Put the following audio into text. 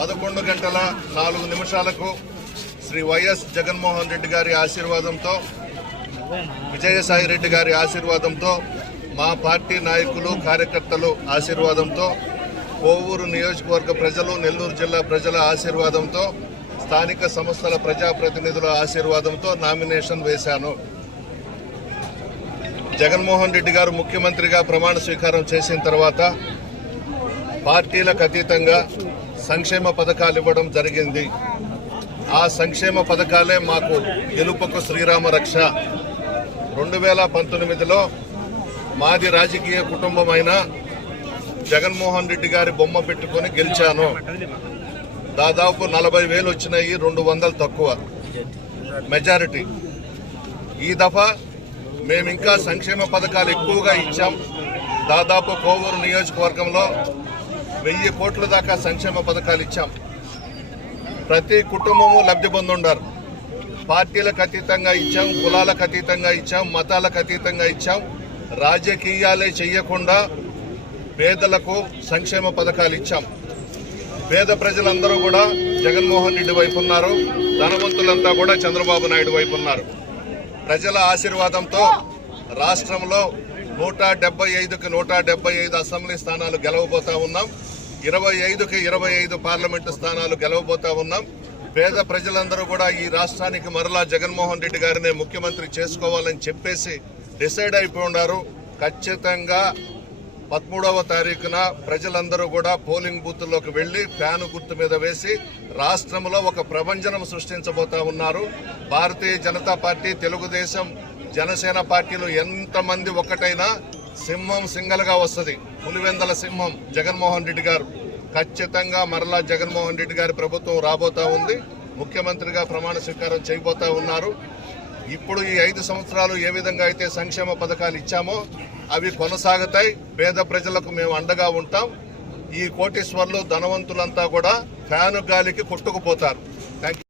11:04 Shri YS Jaganmohan Reddy గారి ఆశీర్వాదంతో, విజయసాయి రెడ్డి గారి ఆశీర్వాదంతో, మా పార్టీ నాయకులు కార్యకర్తలు ఆశీర్వాదంతో, కోవూరు నియోజకవర్గ ప్రజలు, నెల్లూరు జిల్లా ప్రజల ఆశీర్వాదంతో, స్థానిక సంస్థల ప్రజాప్రతినిధుల ఆశీర్వాదంతో నామినేషన్ వేశాను. జగన్మోహన్ రెడ్డి గారు ముఖ్యమంత్రిగా ప్రమాణ స్వీకారం చేసిన తర్వాత పార్టీలకు అతీతంగా సంక్షేమ పథకాలు ఇవ్వడం జరిగింది. ఆ సంక్షేమ పథకాలే మాకు గెలుపుకు శ్రీరామ రక్ష. 2019లో మాది రాజకీయ కుటుంబమైన జగన్మోహన్ రెడ్డి గారి బొమ్మ పెట్టుకొని గెలిచాను. దాదాపు 40,000 వచ్చినాయి, 200 తక్కువ మెజారిటీ. ఈ దఫా మేమింకా సంక్షేమ పథకాలు ఎక్కువగా ఇచ్చాం. దాదాపు కోవూరు నియోజకవర్గంలో 1000 కోట్ల దాకా సంక్షేమ పథకాలు ఇచ్చాం. ప్రతి కుటుంబము లబ్ధి పొందుండారు. పార్టీలకు అతీతంగా ఇచ్చాం, కులాలకు అతీతంగా ఇచ్చాం, మతాలకు అతీతంగా ఇచ్చాం. రాజకీయాలే చెయ్యకుండా పేదలకు సంక్షేమ పథకాలు ఇచ్చాం. పేద ప్రజలందరూ కూడా జగన్మోహన్ రెడ్డి వైపు ఉన్నారు, ధనవంతులంతా కూడా చంద్రబాబు నాయుడు వైపు ఉన్నారు. ప్రజల ఆశీర్వాదంతో రాష్ట్రంలో 175కి 175 అసెంబ్లీ స్థానాలు గెలవబోతా ఉన్నాం. 25కి 25 పార్లమెంటు స్థానాలు గెలవబోతా ఉన్నాం. పేద ప్రజలందరూ కూడా ఈ రాష్ట్రానికి మరలా జగన్మోహన్ రెడ్డి గారినే ముఖ్యమంత్రి చేసుకోవాలని చెప్పేసి డిసైడ్ అయిపోయి ఉన్నారు. ఖచ్చితంగా 13వ తారీఖున ప్రజలందరూ కూడా పోలింగ్ బూత్లోకి వెళ్లి ఫ్యాను గుర్తు మీద వేసి రాష్ట్రంలో ఒక ప్రభంజనం సృష్టించబోతా ఉన్నారు. భారతీయ జనతా పార్టీ, తెలుగుదేశం, జనసేన పార్టీలు ఎంతమంది ఒకటైనా సింహం సింగల్గా వస్తుంది. పులివెందల సింహం జగన్మోహన్ రెడ్డి గారు. ఖచ్చితంగా మరలా జగన్మోహన్ రెడ్డి గారి ప్రభుత్వం రాబోతా ఉంది. ముఖ్యమంత్రిగా ప్రమాణ స్వీకారం చేయబోతా ఉన్నారు. ఇప్పుడు ఈ 5 సంవత్సరాలు ఏ విధంగా అయితే సంక్షేమ పథకాలు ఇచ్చామో అవి కొనసాగుతాయి. పేద ప్రజలకు మేము అండగా ఉంటాం. ఈ కోటీశ్వర్లు, ధనవంతులంతా కూడా ఫ్యాను గాలికి కొట్టుకుపోతారు. Thank you.